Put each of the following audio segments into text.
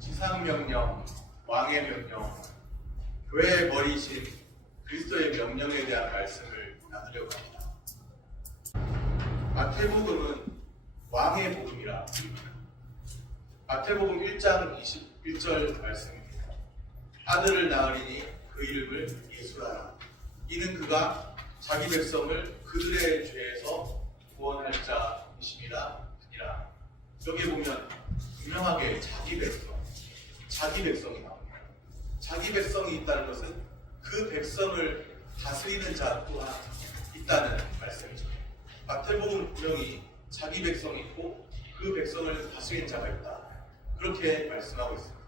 지상명령, 왕의 명령, 교회의 머리이신 그리스도의 명령에 대한 말씀을 나누려고 합니다. 마태복음은 왕의 복음이라 부릅니다. 마태복음 1장 21절 말씀입니다. 아들을 낳으리니 그 이름을 예수라라. 이는 그가 자기 백성을 그들의 죄에서 구원할 자이심이라. 여기 보면 분명하게 자기 백성이 나옵니다. 자기 백성이 있다는 것은 그 백성을 다스리는 자 또한 있다는 말씀이죠. 마태복음 분명히 자기 백성이 있고 그 백성을 다스리는 자가 있다. 그렇게 말씀하고 있습니다.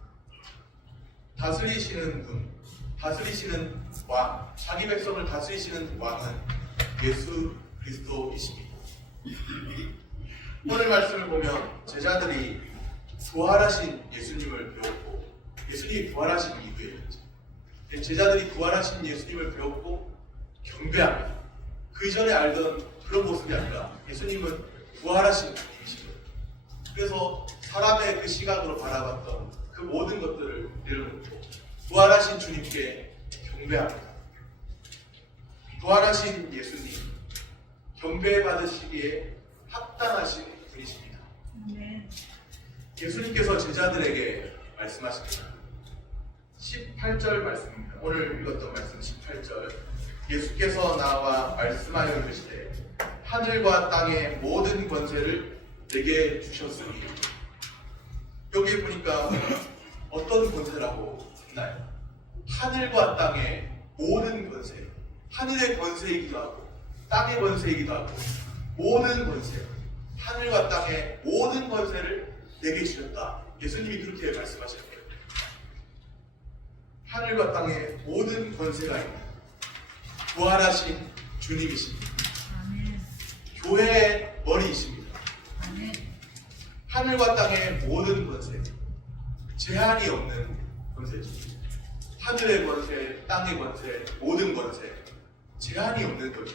다스리시는 분, 다스리시는 왕, 자기 백성을 다스리시는 왕은 예수 그리스도이십니다. 오늘 말씀을 보면 제자들이 부활하신 예수님을 배웠고, 예수님이 부활하신 이후에 제자들이 부활하신 예수님을 배웠고 경배합니다. 그 이전에 알던 그런 모습이 아니라 예수님은 부활하신 분이시죠. 그래서 사람의 그 시각으로 바라봤던 그 모든 것들을 내려놓고 부활하신 주님께 경배합니다. 부활하신 예수님, 경배받으시기에 합당하신 분이십니다. 예수님께서 제자들에게 말씀하십니다. 18절 말씀입니다. 오늘 읽었던 말씀 18절. 예수께서 나와 말씀하여 이르시되 하늘과 땅의 모든 권세를 내게 주셨으니. 여기 보니까 어떤 권세라고 했나요? 하늘과 땅의 모든 권세. 하늘의 권세이기도 하고 땅의 권세이기도 하고 모든 권세, 하늘과 땅의 모든 권세를 내게 주셨다. 예수님이 그렇게 말씀하셨어요. 하늘과 땅의 모든 권세가 있는 부활하신 주님이십니다. 교회의 머리이십니다. 하늘과 땅의 모든 권세, 제한이 없는 권세죠. 하늘의 권세, 땅의 권세, 모든 권세, 제한이 없는 권세.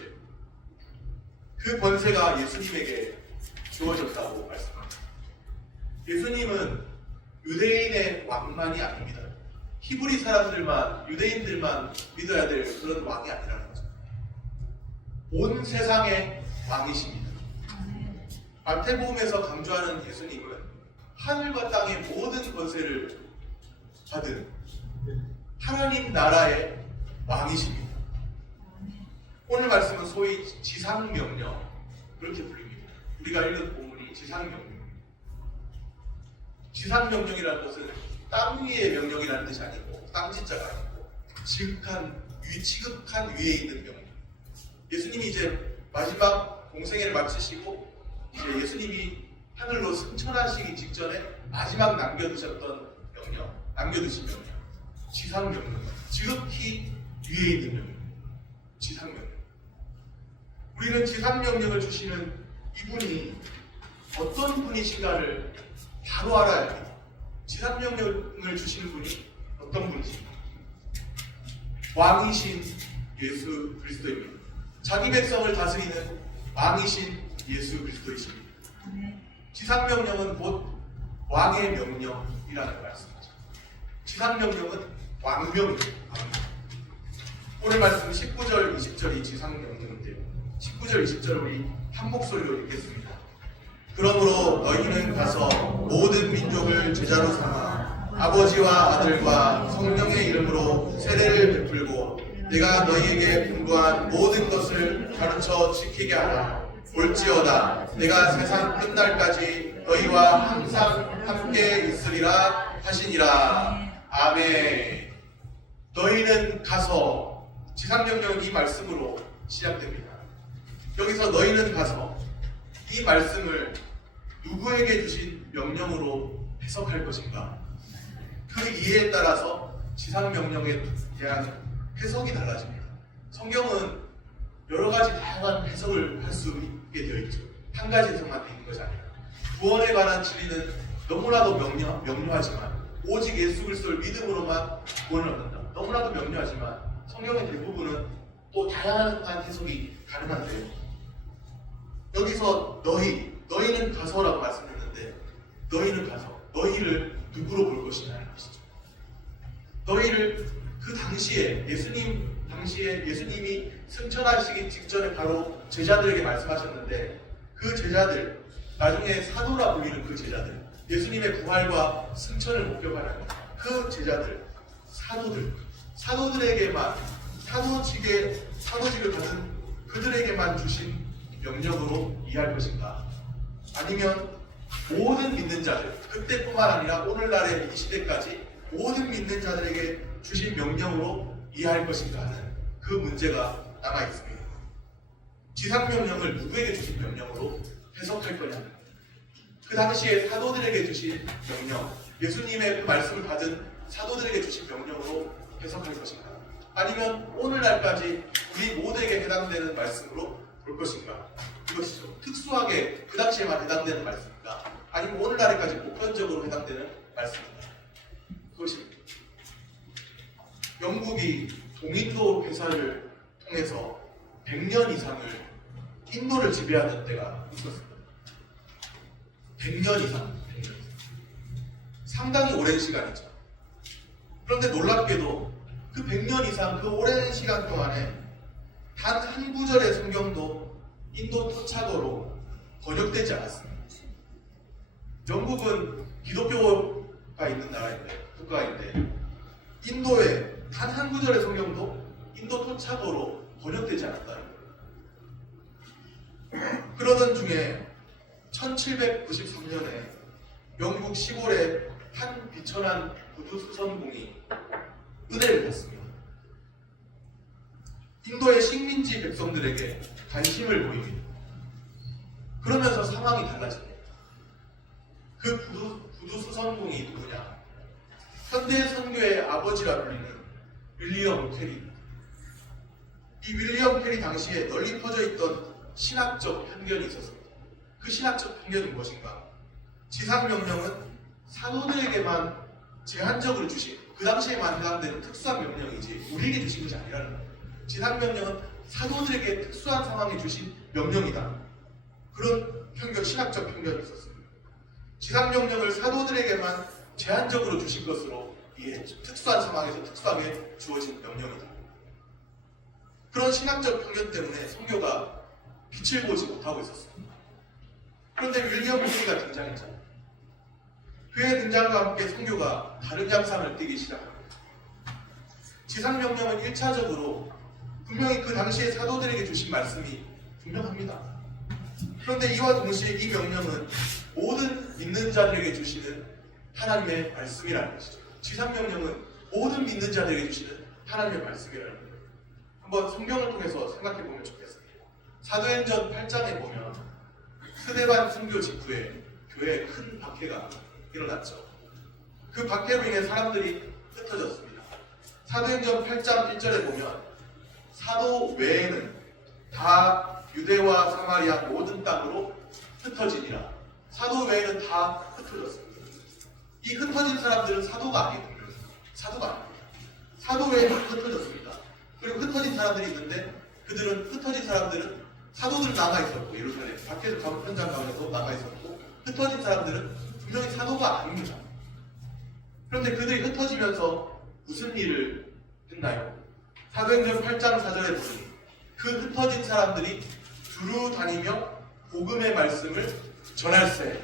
그 권세가 예수님에게 주어졌다고 말씀합니다. 예수님은 유대인의 왕만이 아닙니다. 히브리 사람들만, 유대인들만 믿어야 될 그런 왕이 아니라는 거죠. 온 세상의 왕이십니다. 마태복음에서 강조하는 예수님은 하늘과 땅의 모든 권세를 받은 하나님 나라의 왕이십니다. 오늘 말씀은 소위 지상명령, 그렇게 불립니다. 우리가 읽은 본문이 지상명령입니다. 지상명령이라는 것은 땅 위의 명령이라는 뜻이 아니고 땅짓자가 아니고 지극한 위에 있는 명령. 예수님이 이제 마지막 공생애를 마치시고 이제 예수님이 하늘로 승천하시기 직전에 마지막 남겨두신 명령, 지상명령, 지극히 위에 있는 명령, 지상명령. 우리는 지상명령을 주시는 이분이 어떤 분이신가를 바로 알아야 합니다. 지상명령을 주시는 분이 어떤 분이신가? 왕이신 예수 그리스도입니다. 자기 백성을 다스리는 왕이신 예수 그리스도이십니다. 지상명령은 곧 왕의 명령이라는 말씀이죠. 지상명령은 왕명입니다. 오늘 말씀 19절, 20절이 지상명령인데요. 19절, 20절 우리 한 목소리로 읽겠습니다. 그러므로 너희는 가서 모든 민족을 제자로 삼아 아버지와 아들과 성령의 이름으로 세례를 베풀고 내가 너희에게 분부한 모든 것을 가르쳐 지키게 하라. 볼지어다 내가 세상 끝날까지 너희와 항상 함께 있으리라 하시니라. 아멘. 너희는 가서, 지상명령은 이 말씀으로 시작됩니다. 여기서 너희는 가서 이 말씀을 누구에게 주신 명령으로 해석할 것인가? 그 이해에 따라서 지상명령에 대한 해석이 달라집니다. 성경은 여러 가지 다양한 해석을 할 수 있게 되어 있죠. 한 가지 해석만 있는 것이 아니라 구원에 관한 진리는 너무나도 명료하지만 오직 예수 그리스도를 믿음으로만 구원을 얻는다. 너무나도 명료하지만 성경의 대부분은 또 다양한 해석이 가능한데요. 여기서 너희는 가서라고 말씀했는데 너희는 가서, 너희를 누구로 볼 것이냐는 것이죠. 너희를 그 당시에 예수님이 승천하시기 직전에 바로 제자들에게 말씀하셨는데, 그 제자들, 나중에 사도라 불리는 그 제자들, 예수님의 부활과 승천을 목격하는 그 제자들, 사도들에게만, 사도직을 받은 그들에게만 주신 명령으로 이해할 것인가? 아니면 모든 믿는 자들, 그때뿐만 아니라 오늘날의 이 시대까지 모든 믿는 자들에게 주신 명령으로 이해할 것인가 하는 그 문제가 남아 있습니다. 지상명령을 누구에게 주신 명령으로 해석할 거냐? 그 당시에 사도들에게 주신 명령, 예수님의 그 말씀을 받은 사도들에게 주신 명령으로 해석할 것인가? 아니면 오늘날까지 우리 모두에게 해당되는 말씀으로 볼 것인가? 이것이죠. 특수하게 그 당시에만 해당되는 말씀인가? 아니면 오늘날에까지 보편적으로 해당되는 말씀인가? 그것입니다. 영국이 동인도 회사를 통해서 100년 이상을 인도를 지배하던 때가 있었습니다. 100년 이상. 상당히 오랜 시간이죠. 그런데 놀랍게도 그 100년 이상 그 오랜 시간 동안에 단 한 구절의 성경도 인도 토착어로 번역되지 않았습니다. 영국은 기독교가 있는 나라인데, 국가인데, 인도에 단 한 구절의 성경도 인도 토착어로 번역되지 않았다는 거예요. 그러던 중에 1793년에 영국 시골의 한 비천한 구두 수선공이 은혜를 받습니다. 인도의 식민지 백성들에게 관심을 보입니다. 그러면서 상황이 달라집니다. 그 구두 수선공이 누구냐? 현대 선교의 아버지라 불리는 윌리엄 캐리입니다. 이 윌리엄 캐리 당시에 널리 퍼져 있던 신학적 편견이 있었습니다. 그 신학적 편견은 무엇인가? 지상명령은 사도들에게만 제한적으로 주신, 그 당시에만 해당되는 특수한 명령이지 우리에게 주신 것이 아니라는 거예요. 지상명령은 사도들에게 특수한 상황에 주신 명령이다. 그런 편견, 신학적 편견이 있었습니다. 지상명령을 사도들에게만 제한적으로 주신 것으로 이해했죠. 특수한 상황에서 특수하게 주어진 명령이다. 그런 신학적 편견 때문에 선교가 빛을 보지 못하고 있었습니다. 그런데 윌리엄 캐리가 등장했잖아요. 그의 등장과 함께 선교가 다른 양상을 띠기 시작합니다. 지상명령은 1차적으로 분명히 그 당시에 사도들에게 주신 말씀이 분명합니다. 그런데 이와 동시에 이 명령은 모든 믿는 자들에게 주시는 하나님의 말씀이라는 것이죠. 지상명령은 모든 믿는 자들에게 주시는 하나님의 말씀이라는 거예요. 한번 성경을 통해서 생각해 보면 좋겠습니다. 사도행전 8장에 보면 스데반 순교 직후에 교회에 큰 박해가 일어났죠. 그 박해로 인해 사람들이 흩어졌습니다. 사도행전 8장 1절에 보면 사도 외에는 다 유대와 사마리아 모든 땅으로 흩어지니라. 사도 외에는 다 흩어졌습니다. 이 흩어진 사람들은 사도가 아니거든요. 사도가 아닙니다. 사도 외에는 흩어졌습니다. 그리고 흩어진 사람들이 있는데 그들은 흩어진 사람들은 사도들은 남아있었고, 예루살렘 밖에서 현장 가운데서 남아있었고, 흩어진 사람들은 분명히 사도가 아닙니다. 그런데 그들이 흩어지면서 무슨 일을 했나요? 사도행전 8장 4절에 보니 그 흩어진 사람들이 두루 다니며 복음의 말씀을 전할세.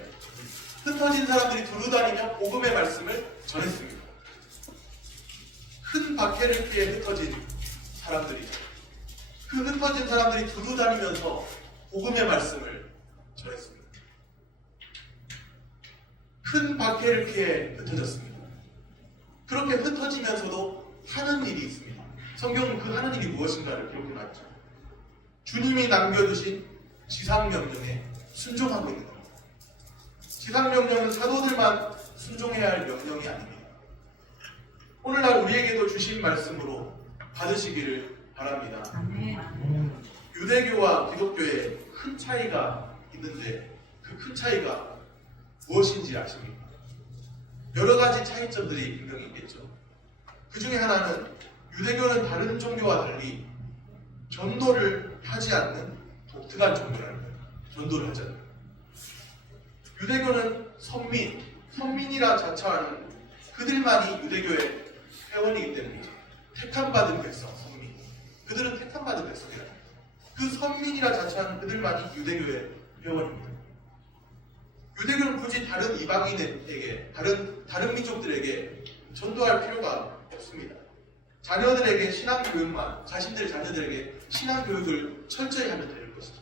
흩어진 사람들이 두루 다니며 복음의 말씀을 전했습니다. 큰 박해를 피해 흩어진 사람들이죠. 그 흩어진 사람들이 두루 다니면서 복음의 말씀을 전했습니다. 큰 박해를 피해 흩어졌습니다. 그렇게 흩어지면서도 하는 일이 있습니다. 성경은 그 하는 일이 무엇인가를 기록해놨죠. 주님이 남겨두신 지상명령에 순종하고 있는 겁니다. 지상명령은 사도들만 순종해야 할 명령이 아닙니다. 오늘날 우리에게도 주신 말씀으로 받으시기를 바랍니다. 유대교와 기독교에 큰 차이가 있는데 그 큰 차이가 무엇인지 아십니까? 여러 가지 차이점들이 분명히 있겠죠. 그 중에 하나는 유대교는 다른 종교와 달리 전도를 하지 않는 독특한 종교라는 거예요. 전도를 하지 않는 거예요. 유대교는 선민, 선민이라 자처하는 그들만이 유대교의 회원이기 때문이죠. 택함받은 백성, 선민. 그들은 택함받은 백성이라. 그 선민이라 자처하는 그들만이 유대교의 회원입니다. 유대교는 굳이 다른 이방인에게, 다른 민족들에게 전도할 필요가 없습니다. 자녀들에게 신앙교육만, 자신들의 자녀들에게 신앙교육을 철저히 하면 될 것이죠.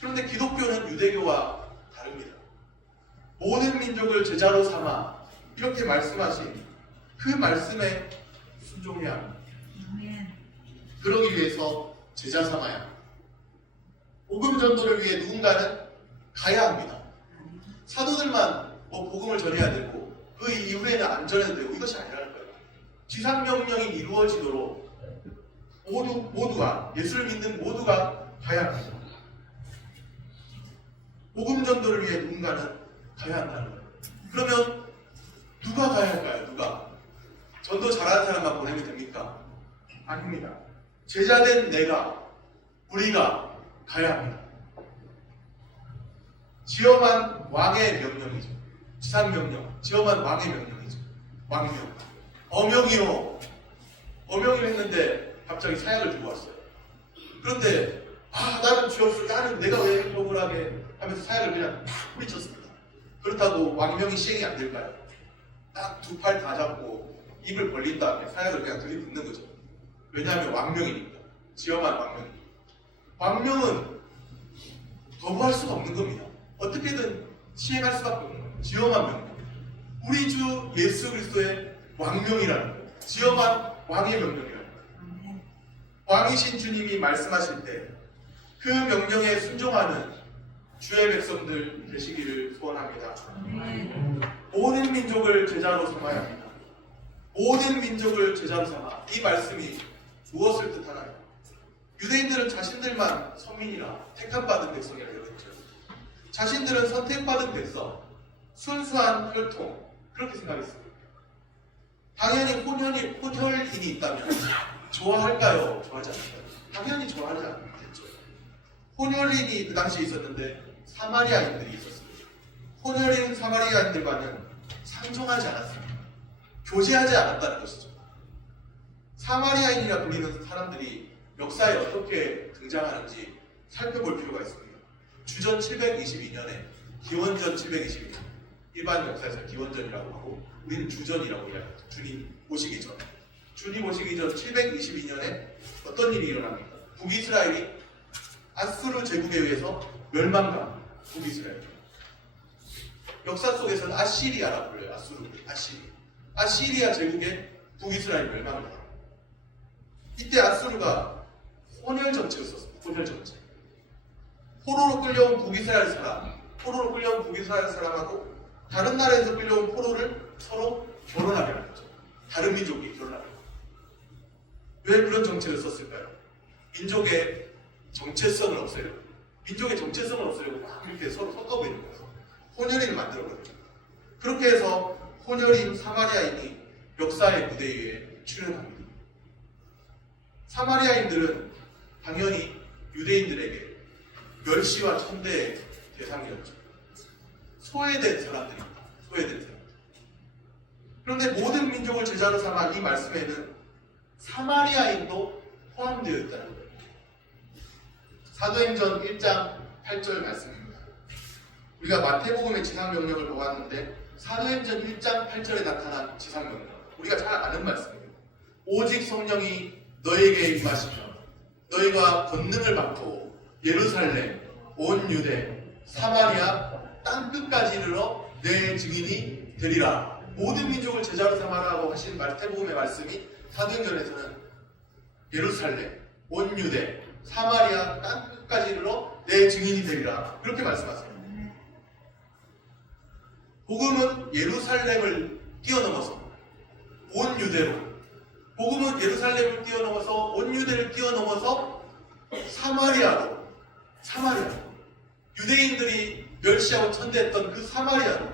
그런데 기독교는 유대교와 다릅니다. 모든 민족을 제자로 삼아 이렇게 말씀하신 그 말씀에 순종해야 합니다. 그러기 위해서 제자 삼아야 합니다. 복음 전도를 위해 누군가는 가야 합니다. 사도들만 복음을 전해야 되고 그 이후에는 안 전해도 되고 이것이 아니라는 거예요. 지상명령이 이루어지도록 모두가, 예수를 믿는 모두가 가야 합니다. 복음 전도를 위해 누군가는 가야 한다는 거예요. 그러면 누가 가야 할까요? 누가? 전도 잘하는 사람만 보내면 됩니까? 아닙니다. 제자된 우리가 가야 합니다. 지엄한 왕의 명령이죠. 지상명령, 지엄한 왕의 명령이죠. 왕명. 어명이요. 어명을 했는데 갑자기 사약을 들고 왔어요. 그런데 나는 주옵소, 나는 내가 왜 행복을 하게 하면서 사약을 그냥 팍 뿌리쳤습니다. 그렇다고 왕명이 시행이 안 될까요? 딱 두 팔 다 잡고 입을 벌린 다음에 사약을 그냥 들이붓는 거죠. 왜냐하면 왕명이니까. 지엄한 왕명이니까. 왕명은 거부할 수가 없는 겁니다. 어떻게든 시행할 수밖에 없는 거예요. 지엄한 명령. 우리 주 예수 그리스도의 왕명이라는 거예요. 지엄한 왕의 명령이라는 거예요. 왕이신 주님이 말씀하실 때 그 명령에 순종하는 주의 백성들 되시기를 소원합니다. 모든 민족을 제자로 삼아야 합니다. 모든 민족을 제자로 삼아. 이 말씀이 무엇을 뜻하나요? 유대인들은 자신들만 선민이라 택함받은 백성이라고 했죠. 자신들은 선택받은 백성, 순수한 혈통, 그렇게 생각했습니다. 당연히 혼혈인이 있다면 좋아할까요? 좋아하지 않을까요? 당연히 좋아하지 않겠죠. 혼혈인이 그 당시에 있었는데 사마리아인들이 있었습니다. 혼혈인 사마리아인들과는 상종하지 않았습니다. 교제하지 않았다는 것이죠. 사마리아인이라 불리는 사람들이 역사에 어떻게 등장하는지 살펴볼 필요가 있습니다. 주전 722년에 기원전 722년, 일반 역사에서 기원전이라고 하고 우리는 주전이라고 이야기합니다. 주님 오시기 전. 주님 오시기 전 722년에 어떤 일이 일어납니까? 북이스라엘이 아수르 제국에 의해서 멸망합니다. 북이스라엘. 역사 속에서는 아시리아라고 불려요. 아시리아 제국의 북이스라엘 멸망을 합니다. 이때 아수르가 혼혈 정책을 썼습니다. 혼혈 정책. 포로로 끌려온 북이스라엘 사람하고 다른 나라에서 끌려온 포로를 서로 결혼하게 하는 거죠. 다른 민족이 결혼하게 하는 거죠. 왜 그런 정책을 썼을까요? 민족의 정체성을 없애려고. 민족의 정체성을 없애려고 막 이렇게 서로 섞어버리는 거예요. 혼혈인을 만들어버려요. 그렇게 해서 혼혈인 사마리아인이 역사의 무대 위에 출연합니다. 사마리아인들은 당연히 유대인들에게 멸시와 천대의 대상이었죠. 소외된 사람들입니다. 소외된 사람들. 그런데 모든 민족을 제자로 삼아 이 말씀에는 사마리아인도 포함되어 있다는 거예요. 사도행전 1장 8절 말씀입니다. 우리가 마태복음의 지상명령을 보았는데 사도행전 1장 8절에 나타난 지상명령, 우리가 잘 아는 말씀입니다. 오직 성령이 너에게 임하시면 너희가 권능을 받고 예루살렘, 온 유대, 사마리아, 땅끝까지 이르러 내 증인이 되리라. 모든 민족을 제자로 삼아라고 하신 마태복음의 말씀이 사도행전에서는 예루살렘, 온 유대, 사마리아, 땅끝까지 이르러 내 증인이 되리라. 그렇게 말씀하세요. 복음은 예루살렘을 뛰어넘어서 온 유대로, 복음은 예루살렘을 뛰어넘어서 온 유대를 뛰어넘어서 사마리아로, 유대인들이 멸시하고 천대했던 그 사마리아로,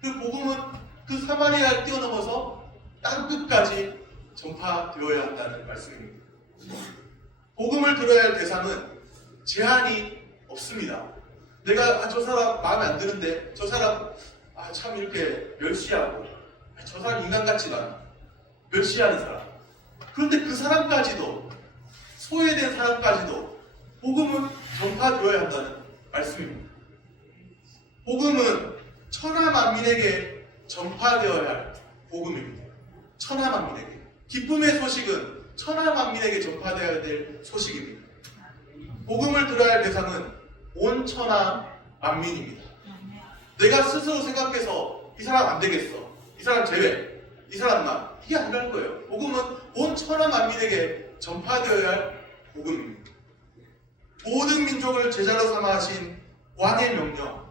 그 복음은 그 사마리아를 뛰어넘어서 땅끝까지 전파되어야 한다는 말씀입니다. 복음을 들어야 할 대상은 제한이 없습니다. 내가 저 사람 마음에 안 드는데, 저 사람 참 이렇게 멸시하고 저 사람 인간 같지가 않아. 멸시하는 사람. 그런데 그 사람까지도 소외된 사람까지도 복음은 전파되어야 한다는 말씀입니다. 복음은 천하만민에게 전파되어야 할 복음입니다. 천하만민에게. 기쁨의 소식은 천하만민에게 전파되어야 될 소식입니다. 복음을 들어야 할 대상은 온 천하만민입니다. 내가 스스로 생각해서 이 사람 안 되겠어, 이 사람 제외, 이 사람 나, 이게 아니라는 거예요. 복음은 온 천하만민에게 전파되어야 할 복음입니다. 모든 민족을 제자로 삼아 하신 왕의 명령,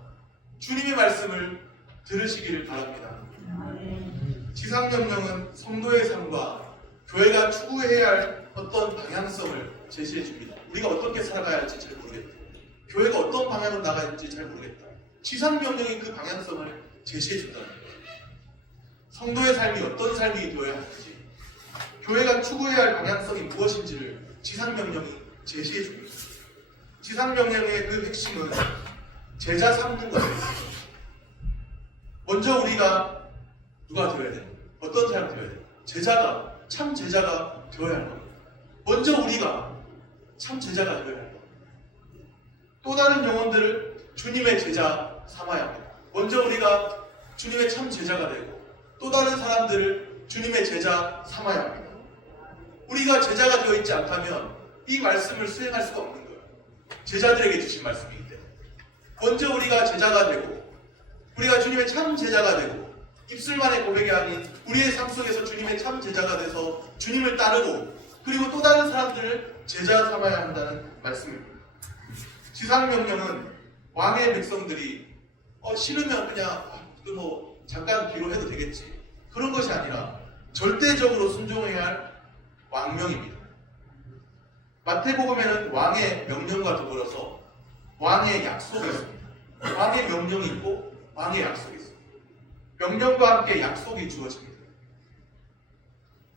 주님의 말씀을 들으시기를 바랍니다. 지상명령은 성도의 삶과 교회가 추구해야 할 어떤 방향성을 제시해 줍니다. 우리가 어떻게 살아가야 할지 잘 모르겠다. 교회가 어떤 방향으로 나가야 할지 잘 모르겠다. 지상명령이 그 방향성을 제시해 준다는 거예요. 성도의 삶이 어떤 삶이 되어야 할지, 교회가 추구해야 할 방향성이 무엇인지를 지상명령이 제시해 줍니다. 지상명령의 그 핵심은 제자 삼는 것입니다. 먼저 우리가 누가 되어야 돼? 어떤 사람이 되어야 돼? 제자가, 참 제자가 되어야 할 겁니다. 먼저 우리가 참 제자가 되어야 할 겁니다. 또 다른 영혼들을 주님의 제자 삼아야 합니다. 먼저 우리가 주님의 참 제자가 되고 또 다른 사람들을 주님의 제자 삼아야 합니다. 우리가 제자가 되어 있지 않다면 이 말씀을 수행할 수가 없는 거예요. 제자들에게 주신 말씀이기 때문에. 먼저 우리가 제자가 되고 우리가 주님의 참 제자가 되고 입술만의 고백이 아닌 우리의 삶 속에서 주님의 참 제자가 돼서 주님을 따르고 그리고 또 다른 사람들을 제자 삼아야 한다는 말씀입니다. 지상명령은 왕의 백성들이 싫으면 그냥 잠깐 뒤로 해도 되겠지, 그런 것이 아니라 절대적으로 순종해야 할 왕명입니다. 마태복음에는 왕의 명령과 더불어서 왕의 약속이 있습니다. 왕의 명령이 있고 왕의 약속이 있습니다. 명령과 함께 약속이 주어집니다.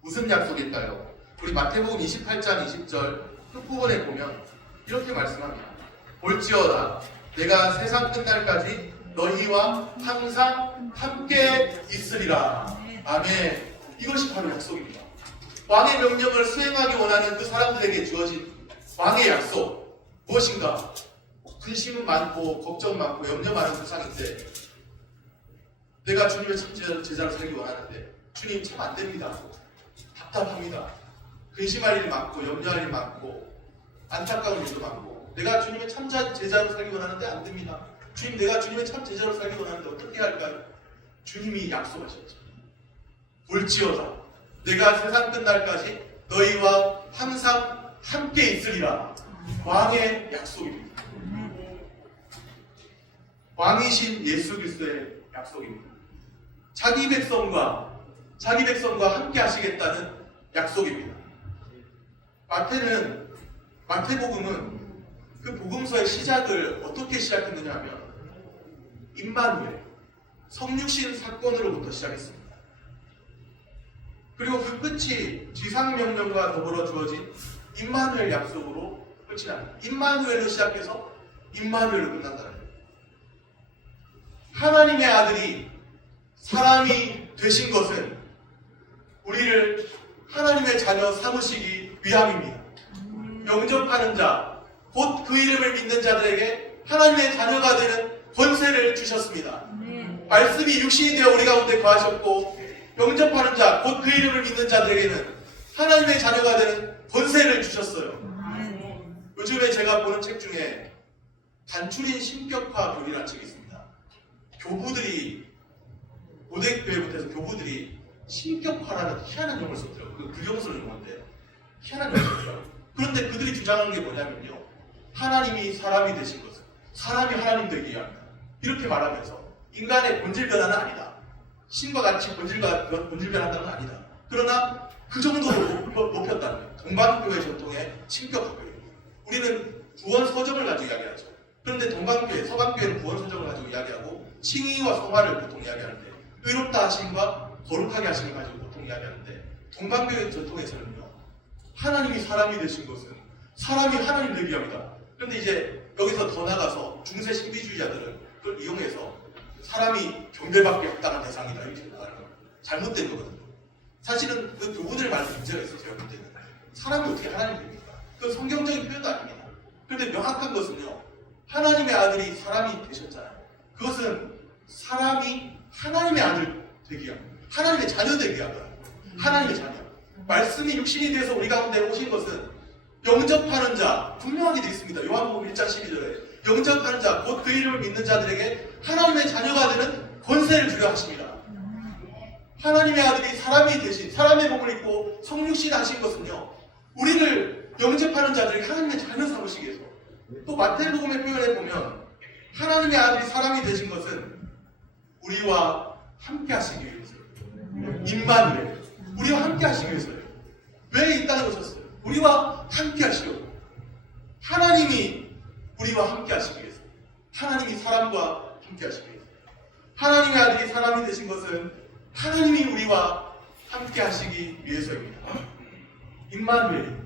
무슨 약속일까요? 우리 마태복음 28장 20절 끝부분에 보면 이렇게 말씀합니다. 볼지어다 내가 세상 끝날까지 너희와 항상 함께 있으리라. 아멘. 이것이 바로 약속입니다. 왕의 명령을 수행하기 원하는 그 사람들에게 주어진 왕의 약속 무엇인가? 근심은 많고 걱정 많고 염려 많은 세상인데 내가 주님의 참 제자로 살기 원하는데 주님 참 안 됩니다. 답답합니다. 근심할 일이 많고 염려할 일이 많고 안타까운 일도 많고 내가 주님의 참 제자로 살기 원하는데 안 됩니다. 주님, 내가 주님의 참 제자로 살기 원하는데 어떻게 할까요? 주님이 약속하셨죠. 볼지어다 내가 세상 끝날까지 너희와 항상 함께 있으리라. 왕의 약속입니다. 왕이신 예수 그리스도의 약속입니다. 자기 백성과 함께 하시겠다는 약속입니다. 마태복음은 그 복음서의 시작을 어떻게 시작했느냐 하면 임마누엘, 성육신 사건으로부터 시작했습니다. 그리고 그 끝이 지상명령과 더불어 주어진 임마누엘 약속으로 끝이 납니다. 임마누엘로 시작해서 임마누엘로 끝난다는 거예요. 하나님의 아들이 사람이 되신 것은 우리를 하나님의 자녀 삼으시기 위함입니다. 영접하는 자, 곧 그 이름을 믿는 자들에게 하나님의 자녀가 되는 권세를 주셨습니다. 말씀이 육신이 되어 우리 가운데 거하셨고 영접하는 자, 곧 그 이름을 믿는 자들에게는 하나님의 자녀가 되는 권세를 주셨어요. 요즘에 제가 보는 책 중에 단출인 신격화 교리라는 책이 있습니다. 교부들이, 고대교회부터 해서 교부들이 신격화라는 희한한 용어를 썼더라고요. 그 교경스러운 용어인데 희한한 용어를 썼더라고요. 그런데 그들이 주장하는 게 뭐냐면요, 하나님이 사람이 되신 것은 사람이 하나님 되기 위함이다. 이렇게 말하면서 인간의 본질 변화는 아니다. 신과 같이 본질 변한다는 건 아니다. 그러나 그 정도로 높였다는 거예요. 동방교회 전통의 신격화교회입니다. 우리는 구원 서적을 가지고 이야기하죠. 그런데 동방교회, 서방교회는 구원 서적을 가지고 이야기하고 칭의와 성화를 보통 이야기하는데 의롭다 하심과 거룩하게 하심을 가지고 보통 이야기하는데 동방교회 전통에서는요, 하나님이 사람이 되신 것은 사람이 하나님 되기 위함이다. 그런데 이제 여기서 더 나가서 중세 신비주의자들은 그걸 이용해서 사람이 경배받기 합당한 대상이다 이렇게 말하는 거 잘못된 거거든요. 사실은 그 교훈을 말해서 문제가 있어요. 제가 볼 때는 사람이 어떻게 하나님 됩니까? 그건 성경적인 표현도 아닙니다. 그런데 명확한 것은요, 하나님의 아들이 사람이 되셨잖아요. 그것은 사람이 하나님의 아들 되기 위한, 하나님의 자녀 되기 위한 거예요. 하나님의 자녀. 말씀이 육신이 돼서 우리 가운데 오신 것은 영접하는 자, 분명하게 되어 있습니다. 요한복음 1장 12절에 영접하는 자, 곧 그 이름을 믿는 자들에게 하나님의 자녀가 되는 권세를 주려 하십니다. 하나님의 아들이 사람이 되신, 사람의 몸을 입고 성육신 하신 것은요, 우리를 영접하는 자들에게 하나님의 자녀 삼으시기 위해서. 또 마태복음의 표현에 보면 하나님의 아들이 사람이 되신 것은 우리와 함께 하시기 위해서요. 임마누엘, 우리와 함께 하시기 위해서요. 왜 이 땅에 오셨어요? 우리와 함께 하시려고. 하나님이 우리와 함께 하시기 위해서. 하나님이 사람과 함께 하시기 위해서. 하나님의 아들이 사람이 되신 것은 하나님이 우리와 함께 하시기 위해서입니다. 임마누엘,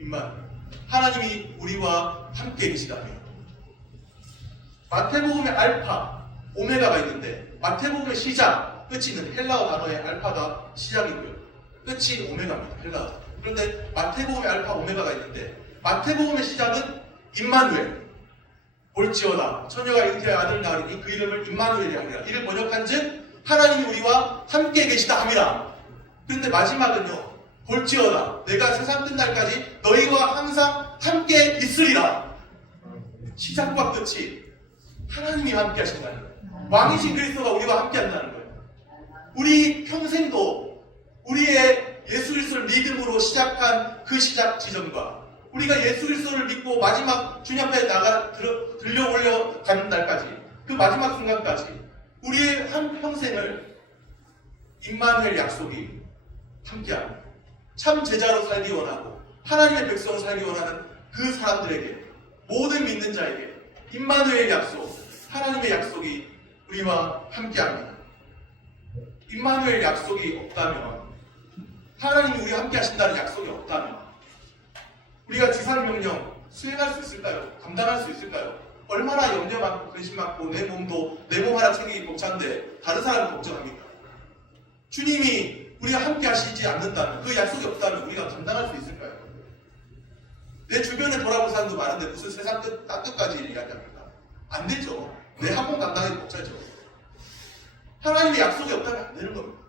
임마누엘. 하나님이 우리와 함께 계시다면. 마태복음의 알파, 오메가가 있는데 마태복음의 시작, 끝이 있는 헬라어 단어의 알파가 시작이고요. 끝이 오메가입니다. 헬라어. 그런데 마태복음의 알파, 오메가가 있는데 마태복음의 시작은 임마누엘. 볼지어다 처녀가 잉태의 아들을 낳으리니 그 이름을 임마누엘이라 하리라. 이를 번역한즉 하나님이 우리와 함께 계시다 함이라. 그런데 마지막은요, 볼지어다 내가 세상 끝날까지 너희와 항상 함께 있으리라. 시작과 끝이 하나님이 함께 하신다는 거예요. 왕이신 그리스도가 우리와 함께 한다는 거예요. 우리 평생도 우리의 예수 그리스도를 믿음으로 시작한 그 시작 지점과 우리가 예수 그리스도를 믿고 마지막 주님 앞에 들려 올려가는 날까지, 그 마지막 순간까지 우리의 한 평생을 임마누엘 약속이 함께합니다. 참 제자로 살기 원하고 하나님의 백성으로 살기 원하는 그 사람들에게, 모든 믿는 자에게 임마누엘 약속, 하나님의 약속이 우리와 함께합니다. 임마누엘 약속이 없다면, 하나님이 우리와 함께 하신다는 약속이 없다면 우리가 지상명령 수행할 수 있을까요? 감당할 수 있을까요? 얼마나 염려 많고 근심 많고 내 몸 하나 챙기기 벅찬데 다른 사람은 걱정합니까? 주님이 우리와 함께 하시지 않는다면, 그 약속이 없다면 우리가 감당할 수 있을까요? 내 주변에 돌아볼 사람도 많은데 무슨 세상 끝까지 이야기합니까? 안 되죠. 내 한 몸 감당하기 벅차죠. 하나님의 약속이 없다면 안 되는 겁니다.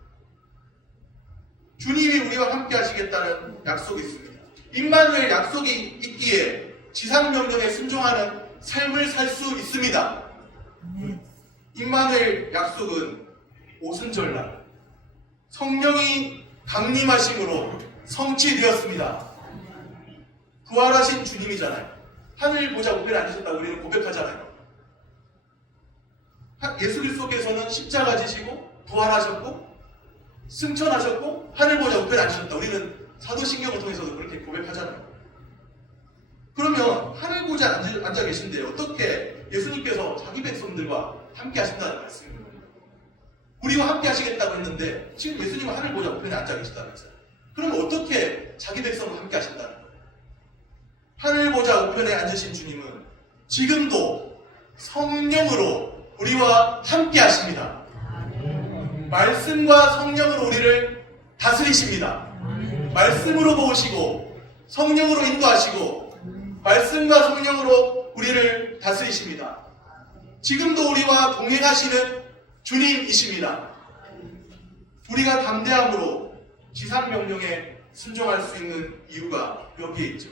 주님이 우리와 함께 하시겠다는 약속이 있습니다. 임마누엘 약속이 있기에 지상명령에 순종하는 삶을 살 수 있습니다. 임마누엘 약속은 오순절날 성령이 강림하심으로 성취되었습니다. 부활하신 주님이잖아요. 하늘 보자 우편에 앉으셨다고 우리는 고백하잖아요. 예수 그리스도께서는 십자가 지시고 부활하셨고 승천하셨고 하늘 보자 우편에 앉으셨다. 우리는 사도신경을 통해서도 그렇게 고백하잖아요. 그러면 하늘 보자 앉아 계신데 어떻게 예수님께서 자기 백성들과 함께 하신다는 말씀입니다. 우리와 함께 하시겠다고 했는데 지금 예수님은 하늘 보자 우편에 앉아 계시다면서요. 그러면 어떻게 자기 백성과 함께 하신다는 거예요? 하늘 보자 우편에 앉으신 주님은 지금도 성령으로 우리와 함께 하십니다. 말씀과 성령으로 우리를 다스리십니다. 말씀으로 도우시고 성령으로 인도하시고 말씀과 성령으로 우리를 다스리십니다. 지금도 우리와 동행하시는 주님이십니다. 우리가 담대함으로 지상명령에 순종할 수 있는 이유가 여기에 있죠.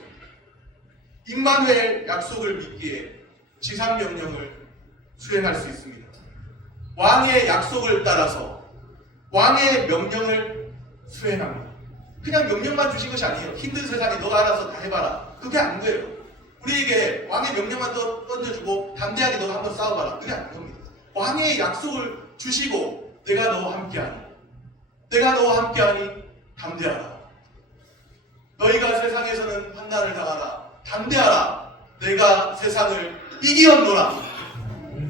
임마누엘 약속을 믿기에 지상명령을 수행할 수 있습니다. 왕의 약속을 따라서 왕의 명령을 수행합니다. 그냥 명령만 주신 것이 아니에요. 힘든 세상에 너가 알아서 다 해봐라. 그게 아닌 거예요. 우리에게 왕의 명령만 던져주고 담대하게 너가 한번 싸워봐라. 그게 아닌 겁니다. 왕의 약속을 주시고 내가 너와 함께하니, 내가 너와 함께하니 담대하라. 너희가 세상에서는 환난을 당하라. 담대하라. 내가 세상을 이기었노라.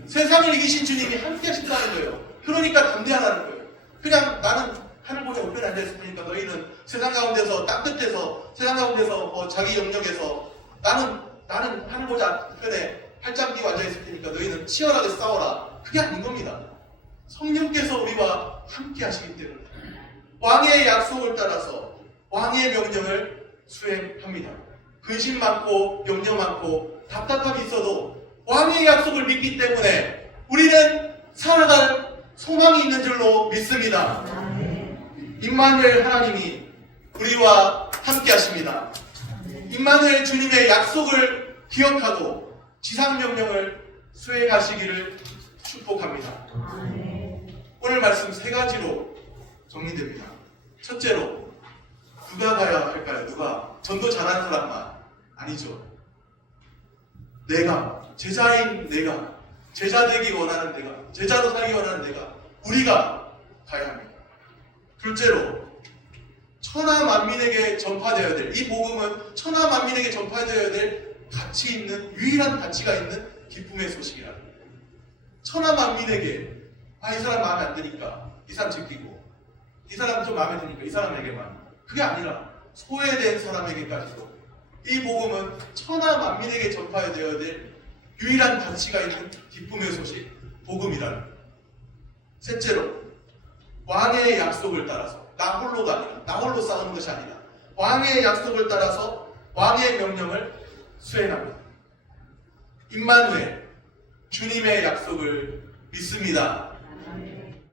세상을 이기신 주님이 함께 하신다는 거예요. 그러니까 담대하라는 거예요. 그냥 나는 하늘 보자 우편에 앉아있으니까 너희는 세상 가운데서 땅끝에서 세상 가운데서 자기 영역에서 나는 하늘 보자 우편에 팔짱 끼고 앉아있을 테니까 너희는 치열하게 싸워라. 그게 아닌 겁니다. 성령께서 우리와 함께 하시기 때문에 왕의 약속을 따라서 왕의 명령을 수행합니다. 근심 많고 염려 많고 답답함이 있어도 왕의 약속을 믿기 때문에 우리는 살아갈 소망이 있는 줄로 믿습니다. 임마누엘 하나님이 우리와 함께 하십니다. 임마누엘 주님의 약속을 기억하고 지상명령을 수행하시기를 축복합니다. 오늘 말씀 세 가지로 정리됩니다. 첫째로, 누가 가야 할까요? 누가? 전도 잘하는 사람만? 아니죠. 내가, 제자인 내가, 제자 되기 원하는 내가, 제자로 살기 원하는 내가, 우리가 가야 합니다. 둘째로, 천하만민에게 전파되어야 될, 이 복음은 천하만민에게 전파되어야 될 가치 있는, 유일한 가치가 있는 기쁨의 소식이라. 천하만민에게, 이 사람 마음에 안 드니까 이 사람 제끼고, 이 사람 좀 마음에 드니까 이 사람에게만. 그게 아니라 소외된 사람에게까지도 이 복음은 천하만민에게 전파되어야 될 유일한 가치가 있는 기쁨의 소식, 복음이라는. 셋째로, 왕의 약속을 따라서, 나 홀로가 아니라, 나 홀로 싸우는 것이 아니라 왕의 약속을 따라서 왕의 명령을 수행합니다. 임마누엘, 주님의 약속을 믿습니다.